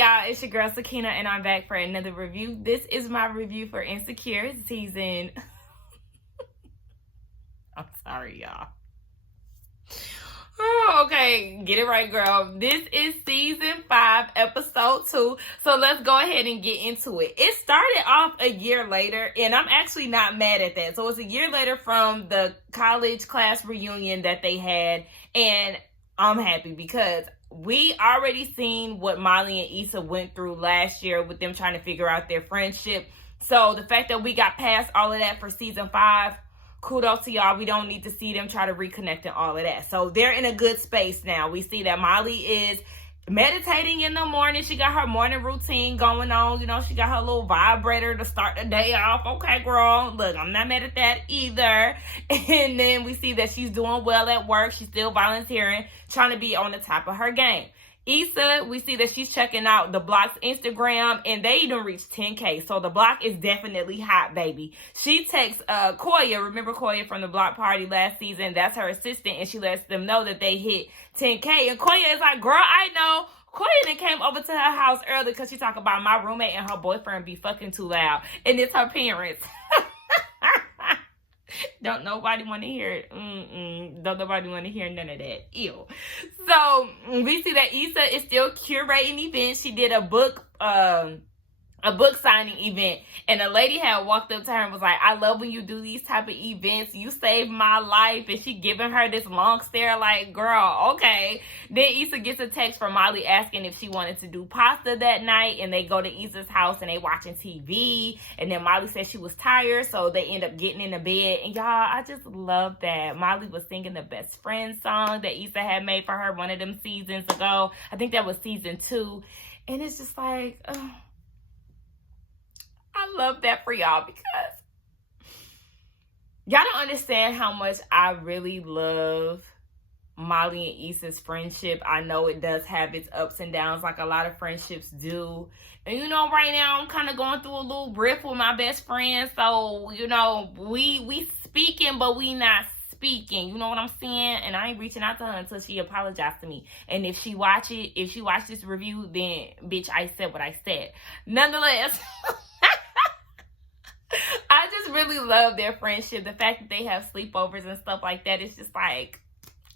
y'all? It's your girl Sakina, and I'm back for another review. This is my review for Insecure season. I'm sorry, y'all. Oh, okay, get it right, girl. This is season 5, episode 2. So let's go ahead and get into it. It started off a year later, and I'm actually not mad at that. So it's a year later from the college class reunion that they had, and I'm happy because we already seen what Molly and Issa went through last year with them trying to figure out their friendship. So the fact that we got past all of that for season 5, kudos to y'all. We don't need to see them try to reconnect and all of that. So they're in a good space now. We see that Molly is meditating in the morning. She got her morning routine going on. You know, she got her little vibrator to start the day off. Okay, girl. Look, I'm not mad at that either. And then we see that she's doing well at work. She's still volunteering, trying to be on the top of her game. Issa, we see that she's checking out the block's Instagram, and they even reached 10K. So the block is definitely hot, baby. She texts Koya. Remember Koya from the block party last season? That's her assistant, and she lets them know that they hit 10K. And Koya is like, girl, I know. Koya then came over to her house early because she talked about my roommate and her boyfriend be fucking too loud. And it's her parents. Don't nobody want to hear it. Don't nobody want to hear none of that. Ew. So we see that Issa is still curating events. She did a book signing event, and a lady had walked up to her and was like, I love when you do these type of events. You saved my life. And she giving her this long stare like, girl, okay. Then Issa gets a text from Molly asking if she wanted to do pasta that night, and they go to Issa's house and they watching TV, and then Molly said she was tired, so they end up getting in the bed. And y'all, I just love that Molly was singing the best friend song that Issa had made for her one of them seasons ago. I think that was season 2. And it's just like, I love that for y'all because y'all don't understand how much I really love Molly and Issa's friendship. I know it does have its ups and downs like a lot of friendships do. And you know, right now I'm kind of going through a little rift with my best friend. So, you know, we speaking, but we not speaking. You know what I'm saying? And I ain't reaching out to her until she apologized to me. And if she watch this review, then bitch, I said what I said. Nonetheless, I just really love their friendship. The fact that they have sleepovers and stuff like that, it's just like,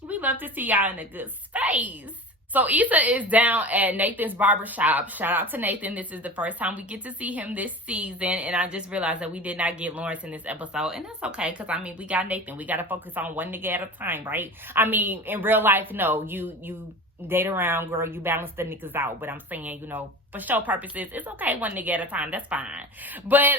we love to see y'all in a good space. So Issa is down at Nathan's barbershop. Shout out to Nathan. This is the first time we get to see him this season. And I just realized that we did not get Lawrence in this episode. And that's okay, because, I mean, we got Nathan. We got to focus on one nigga at a time, right? I mean, in real life, no. You date around, girl. You balance the niggas out. But I'm saying, you know, for show purposes, it's okay one nigga at a time. That's fine. But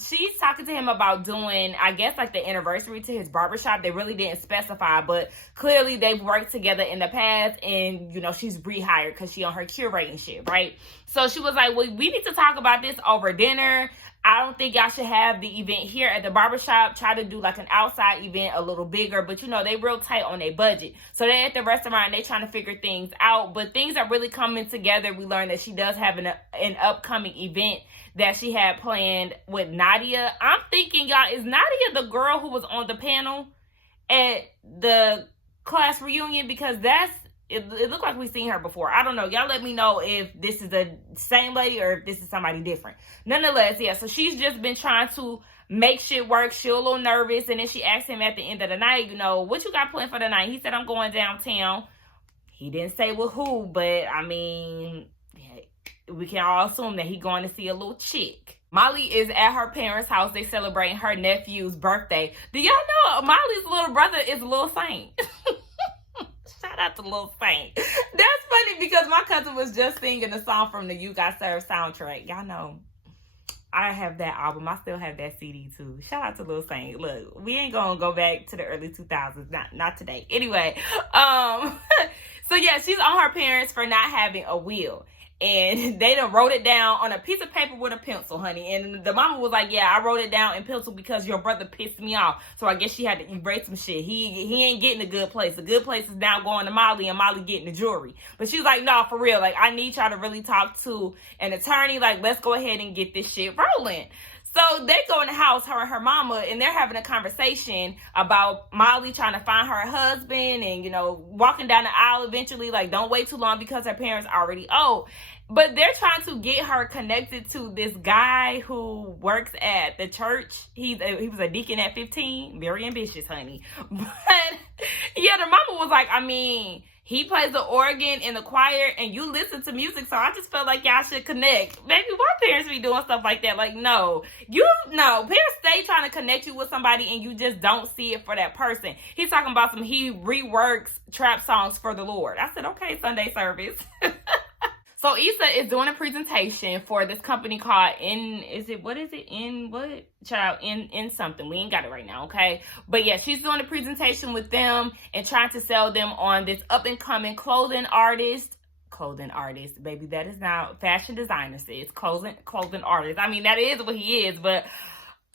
she's talking to him about doing, I guess, like the anniversary to his barbershop. They really didn't specify, but clearly they've worked together in the past, and, you know, she's rehired because she on her curating shit, right? So she was like, well, we need to talk about this over dinner. I don't think y'all should have the event here at the barbershop. Try to do like an outside event a little bigger. But, you know, they real tight on their budget. So they're at the restaurant and they trying to figure things out. But things are really coming together. We learned that she does have an upcoming event that she had planned with Nadia. I'm thinking, y'all, is Nadia the girl who was on the panel at the class reunion? Because it looked like we've seen her before. I don't know. Y'all let me know if this is the same lady or if this is somebody different. Nonetheless, yeah, so she's just been trying to make shit work. She's a little nervous. And then she asked him at the end of the night, you know, what you got planned for the night? He said, I'm going downtown. He didn't say with who, but I mean, we can all assume that he's going to see a little chick. Molly is at her parents' house. They celebrating her nephew's birthday. Do y'all know Molly's little brother is Lil Saint? Shout out to Lil Saint. That's funny because my cousin was just singing the song from the You Got Served soundtrack. Y'all know I have that album. I still have that CD too. Shout out to Lil Saint. Look, we ain't gonna go back to the early 2000s. Not today. Anyway, so yeah, she's on her parents for not having a will. And they done wrote it down on a piece of paper with a pencil, honey. And the mama was like, yeah, I wrote it down in pencil because your brother pissed me off. So I guess she had to erase some shit. He ain't getting a good place. The good place is now going to Molly, and Molly getting the jewelry. But she was like, no, for real. Like, I need y'all to really talk to an attorney. Like, let's go ahead and get this shit rolling. So they go in the house, her and her mama, and they're having a conversation about Molly trying to find her husband and, you know, walking down the aisle eventually, like, don't wait too long because her parents already old. But they're trying to get her connected to this guy who works at the church. He was a deacon at 15. Very ambitious, honey. But yeah, the mama was like, I mean, he plays the organ in the choir and you listen to music, so I just felt like y'all should connect. Maybe why parents be doing stuff like that? Like, no. Parents stay trying to connect you with somebody and you just don't see it for that person. He's talking about he reworks trap songs for the Lord. I said, okay, Sunday service. So Issa is doing a presentation for this company called In something. We ain't got it right now, okay? But yeah, she's doing a presentation with them and trying to sell them on this up and coming clothing artist, baby. That is now fashion designer, says clothing artist. I mean, that is what he is, but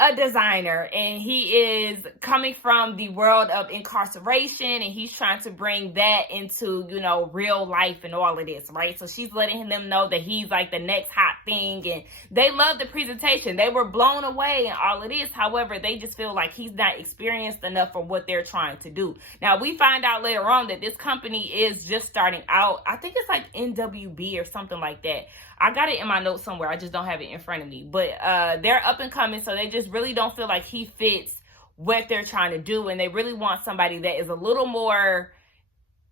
a designer, and he is coming from the world of incarceration, and he's trying to bring that into, you know, real life and all of this, right? So she's letting them know that he's like the next hot thing, and they love the presentation. They were blown away and all of this. However, they just feel like he's not experienced enough for what they're trying to do. Now, we find out later on that this company is just starting out. I think it's like NWB or something like that. I got it in my notes somewhere. I just don't have it in front of me. But they're up and coming, so they just really don't feel like he fits what they're trying to do. And they really want somebody that is a little more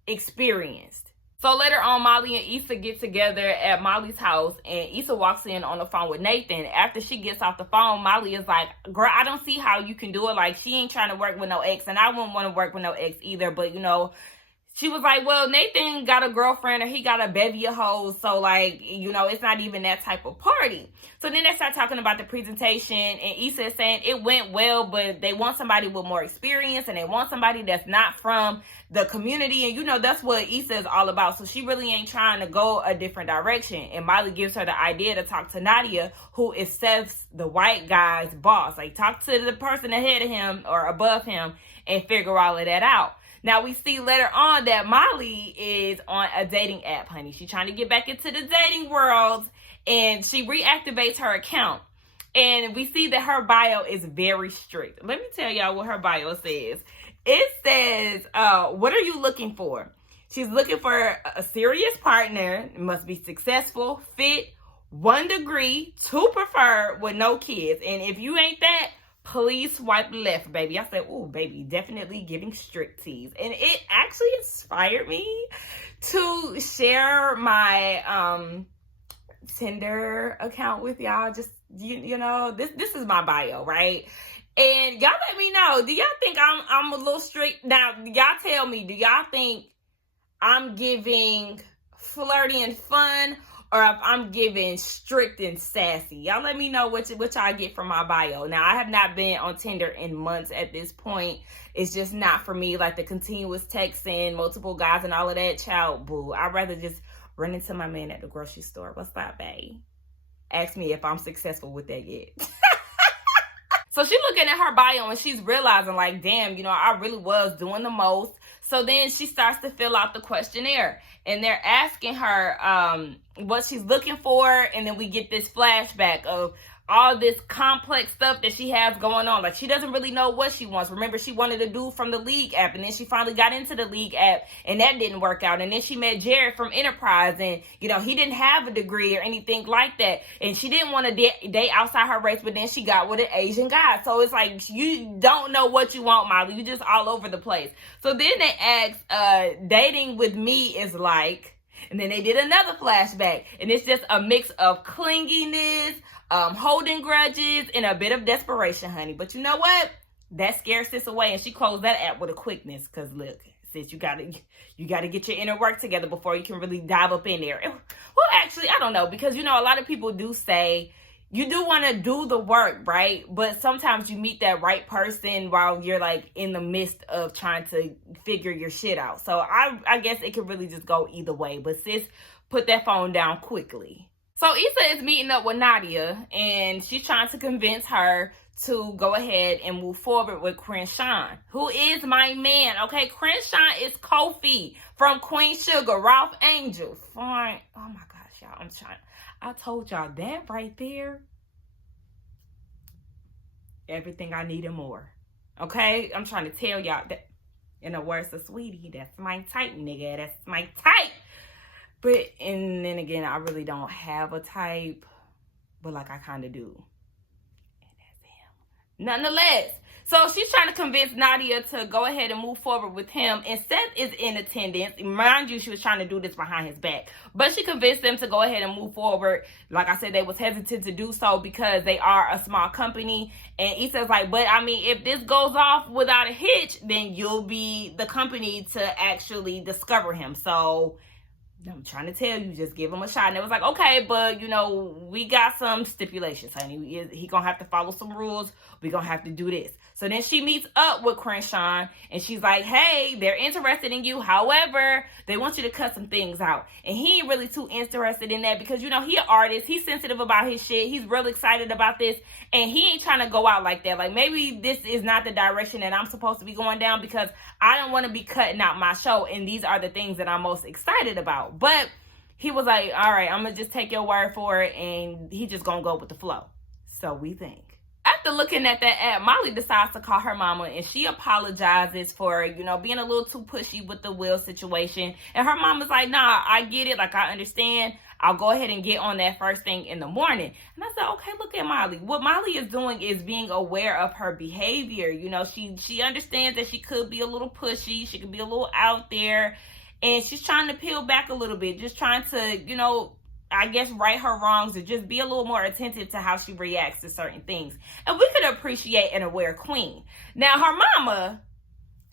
experienced. So later on, Molly and Issa get together at Molly's house. And Issa walks in on the phone with Nathan. After she gets off the phone, Molly is like, girl, I don't see how you can do it. Like, she ain't trying to work with no ex. And I wouldn't want to work with no ex either. But, you know, she was like, well, Nathan got a girlfriend or he got a bevy of hoes. So, like, you know, it's not even that type of party. So then they start talking about the presentation. And Issa is saying it went well, but they want somebody with more experience. And they want somebody that's not from the community. And, you know, that's what Issa is all about. So she really ain't trying to go a different direction. And Molly gives her the idea to talk to Nadia, who is Seth's, the white guy's boss. Like, talk to the person ahead of him or above him and figure all of that out. Now, we see later on that Molly is on a dating app, honey. She's trying to get back into the dating world, and she reactivates her account. And we see that her bio is very strict. Let me tell y'all what her bio says. It says, what are you looking for? She's looking for a serious partner, must be successful, fit, 1 degree, 2 preferred, with no kids. And if you ain't that, please swipe left, baby. I said, oh, baby, definitely giving strict tease. And it actually inspired me to share my Tinder account with y'all. Just, you know, this is my bio, right? And y'all let me know, do y'all think I'm a little strict? Now, y'all tell me, do y'all think I'm giving flirty and fun, or if I'm giving strict and sassy? Y'all let me know what y'all get from my bio. Now, I have not been on Tinder in months at this point. It's just not for me, like the continuous texting, multiple guys and all of that. Child, boo. I'd rather just run into my man at the grocery store. What's up, babe? Ask me if I'm successful with that yet. So she's looking at her bio and she's realizing, like, damn, you know, I really was doing the most. So then she starts to fill out the questionnaire. And they're asking her what she's looking for. And then we get this flashback of all this complex stuff that she has going on. Like, she doesn't really know what she wants. Remember, she wanted a dude from the League app, and then she finally got into the League app, and that didn't work out. And then she met Jared from Enterprise, and, you know, he didn't have a degree or anything like that. And she didn't want to date outside her race, but then she got with an Asian guy. So it's like, you don't know what you want, Molly. You just all over the place. So then they asked, dating with me is like, and then they did another flashback, and it's just a mix of clinginess, holding grudges, and a bit of desperation, honey. But you know what? That scares sis away, and she closed that app with a quickness. Cause look, sis, you gotta get your inner work together before you can really dive up in there. Well, actually, I don't know, because you know a lot of people do say you do want to do the work, right? But sometimes you meet that right person while you're like in the midst of trying to figure your shit out. So I guess it could really just go either way. But sis, put that phone down quickly. So Issa is meeting up with Nadia, and she's trying to convince her to go ahead and move forward with Crenshaw, who is my man. Okay, Crenshaw is Kofi from Queen Sugar, Ralph Angel. Fine. Oh my gosh, y'all, I told y'all that right there. everything I need and more. Okay? I'm trying to tell y'all that, in the words of Sweetie, that's my type, nigga. That's my type. But, and then again, I really don't have a type. But, like, I kind of do. And that's him. Nonetheless, so she's trying to convince Nadia to go ahead and move forward with him. And Seth is in attendance. Mind you, she was trying to do this behind his back. But she convinced them to go ahead and move forward. Like I said, they was hesitant to do so because they are a small company. And Issa's like, but I mean, if this goes off without a hitch, then you'll be the company to actually discover him. So I'm trying to tell you, just give him a shot. And it was like, okay, but, you know, we got some stipulations, honey. He gonna have to follow some rules. We gonna have to do this. So then she meets up with Crenshaw, and she's like, hey, they're interested in you. However, they want you to cut some things out. And he ain't really too interested in that because, you know, he an artist. He's sensitive about his shit. He's really excited about this. And he ain't trying to go out like that. Like, maybe this is not the direction that I'm supposed to be going down because I don't want to be cutting out my show. And these are the things that I'm most excited about. But he was like, all right, I'm going to just take your word for it. And he just going to go with the flow. So we think. After looking at that ad, Molly decides to call her mama, and she apologizes for, you know, being a little too pushy with the Will situation. And her mama's like, nah, I get it. Like, I understand. I'll go ahead and get on that first thing in the morning. And I said, okay, look at Molly. What Molly is doing is being aware of her behavior. You know, she understands that she could be a little pushy. She could be a little out there. And she's trying to peel back a little bit. Just trying to, you know, I guess, right her wrongs or just be a little more attentive to how she reacts to certain things. And we could appreciate an aware queen. Now, her mama,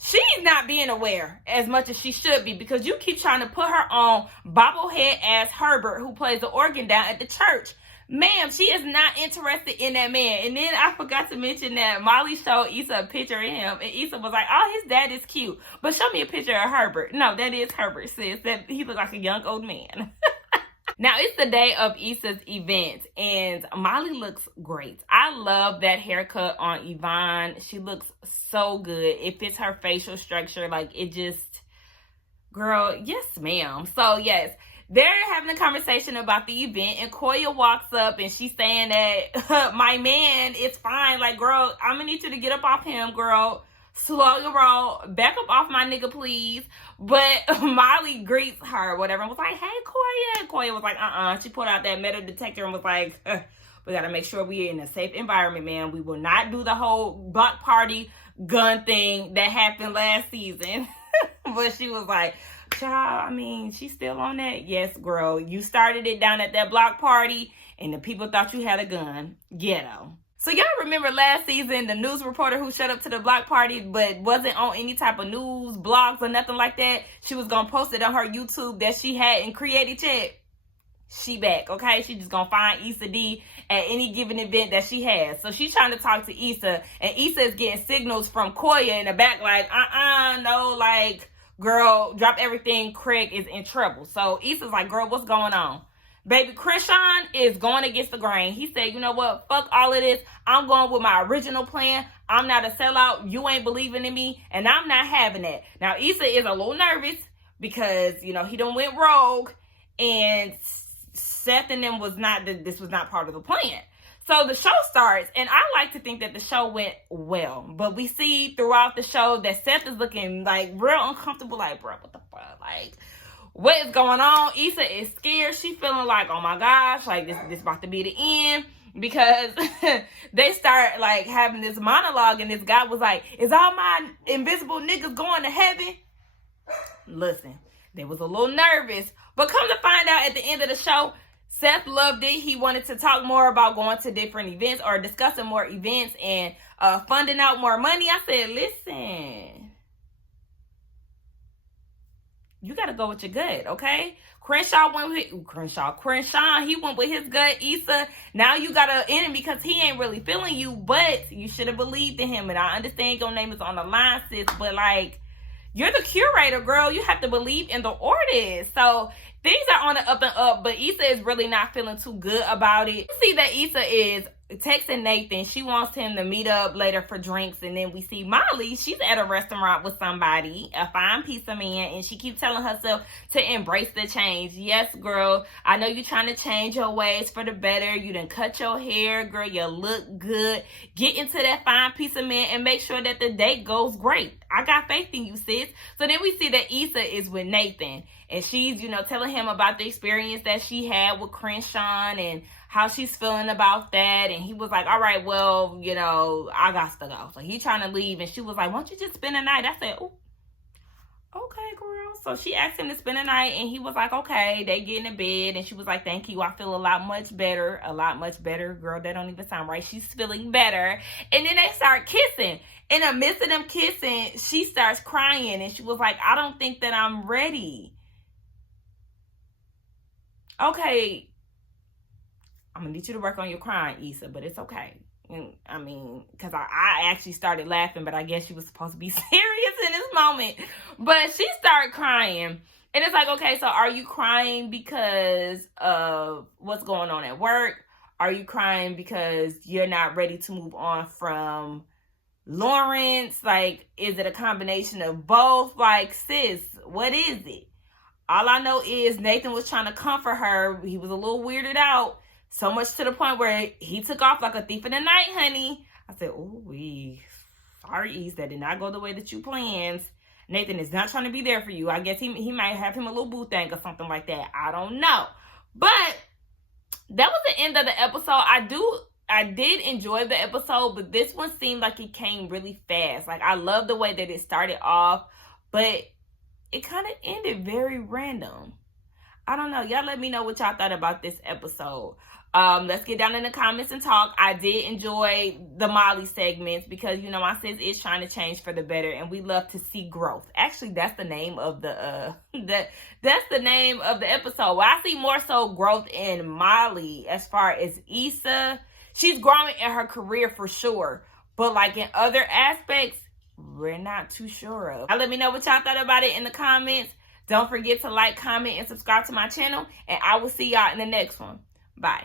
she's not being aware as much as she should be because you keep trying to put her on bobblehead ass Herbert who plays the organ down at the church. Ma'am, she is not interested in that man. And then I forgot to mention that Molly showed Issa a picture of him. And Issa was like, oh, his dad is cute. But show me a picture of Herbert. No, that is Herbert, sis. That he looks like a young old man. Now, it's the day of Issa's event, and Molly looks great. I love that haircut on Yvonne. She looks so good. It fits her facial structure. Like, it just, girl, yes, ma'am. So, yes, they're having a conversation about the event, and Koya walks up, and she's saying that my man is fine. Like, girl, I'm going to need you to get up off him, girl. Slow your roll. Back up off my nigga, please. But Molly greets her, whatever, and was like, hey, Koya. And Koya was like, She pulled out that metal detector and was like, we got to make sure we're in a safe environment, man. We will not do the whole block party gun thing that happened last season. But she was like, child, I mean, she's still on that. Yes, girl. You started it down at that block party, and the people thought you had a gun. Ghetto. So y'all remember last season, the news reporter who showed up to the block party but wasn't on any type of news, blogs, or nothing like that? She was going to post it on her YouTube that she hadn't created yet. She back, okay? She just going to find Issa D at any given event that she has. So she's trying to talk to Issa, and Issa is getting signals from Koya in the back like, no, like, girl, drop everything. Craig is in trouble. So Issa's like, girl, what's going on? Baby, Crenshaw is going against the grain. He said, you know what? Fuck all of this. I'm going with my original plan. I'm not a sellout. You ain't believing in me. And I'm not having that. Now, Issa is a little nervous because, you know, he done went rogue. And Seth and them this was not part of the plan. So the show starts. And I like to think that the show went well. But we see throughout the show that Seth is looking like real uncomfortable. Like, bro, what the fuck? Like, what is going on? Issa is scared. She feeling like, oh my gosh, like this about to be the end. Because they start like having this monologue, and this guy was like, is all my invisible niggas going to heaven? Listen, they was a little nervous. But come to find out at the end of the show, Seth loved it. He wanted to talk more about going to different events or discussing more events and funding out more money. I said, listen, you got to go with your gut, okay? Crenshaw, he went with his gut. Issa, now you got an enemy because he ain't really feeling you, but you should have believed in him. And I understand your name is on the line, sis, but like, you're the curator, girl. You have to believe in the artist. So things are on the up and up, but Issa is really not feeling too good about it. You see that Issa is texting Nathan. She wants him to meet up later for drinks. And then we see Molly. She's at a restaurant with somebody, a fine piece of man. And she keeps telling herself to embrace the change. Yes, girl. I know you're trying to change your ways for the better. You done cut your hair, girl. You look good. Get into that fine piece of man and make sure that the date goes great. I got faith in you, sis. So then we see that Issa is with Nathan. And she's, telling him about the experience that she had with Crenshaw and how she's feeling about that. And he was like, all right, well, I got to go. So he trying to leave. And she was like, why don't you just spend the night? I said, oh, okay, girl. So she asked him to spend the night. And he was like, okay. They get in the bed. And she was like, thank you. I feel a lot much better. A lot much better. Girl, that don't even sound right. She's feeling better. And then they start kissing. In the midst of them kissing, she starts crying. And she was like, I don't think that I'm ready. Okay, I'm going to need you to work on your crying, Issa, but it's okay. And, because I actually started laughing, but I guess she was supposed to be serious in this moment. But she started crying. And it's like, okay, so are you crying because of what's going on at work? Are you crying because you're not ready to move on from Lawrence? Like, is it a combination of both? Like, sis, what is it? All I know is Nathan was trying to comfort her. He was a little weirded out. So much to the point where he took off like a thief in the night, honey. I said, oh, sorry, Issa, that did not go the way that you planned. Nathan is not trying to be there for you. I guess he might have him a little boo thing or something like that. I don't know. But that was the end of the episode. I did enjoy the episode, but this one seemed like it came really fast. Like, I love the way that it started off, but it kind of ended very random. I don't know. Y'all let me know what y'all thought about this episode. Let's get down in the comments and talk. I did enjoy the Molly segments because, my sis is trying to change for the better, and we love to see growth. Actually, that's the name of the that's the name of the episode. Well, I see more so growth in Molly as far as Issa. She's growing in her career for sure, but like in other aspects, we're not too sure of. Let me know what y'all thought about it in the comments. Don't forget to like, comment, and subscribe to my channel. And I will see y'all in the next one. Bye.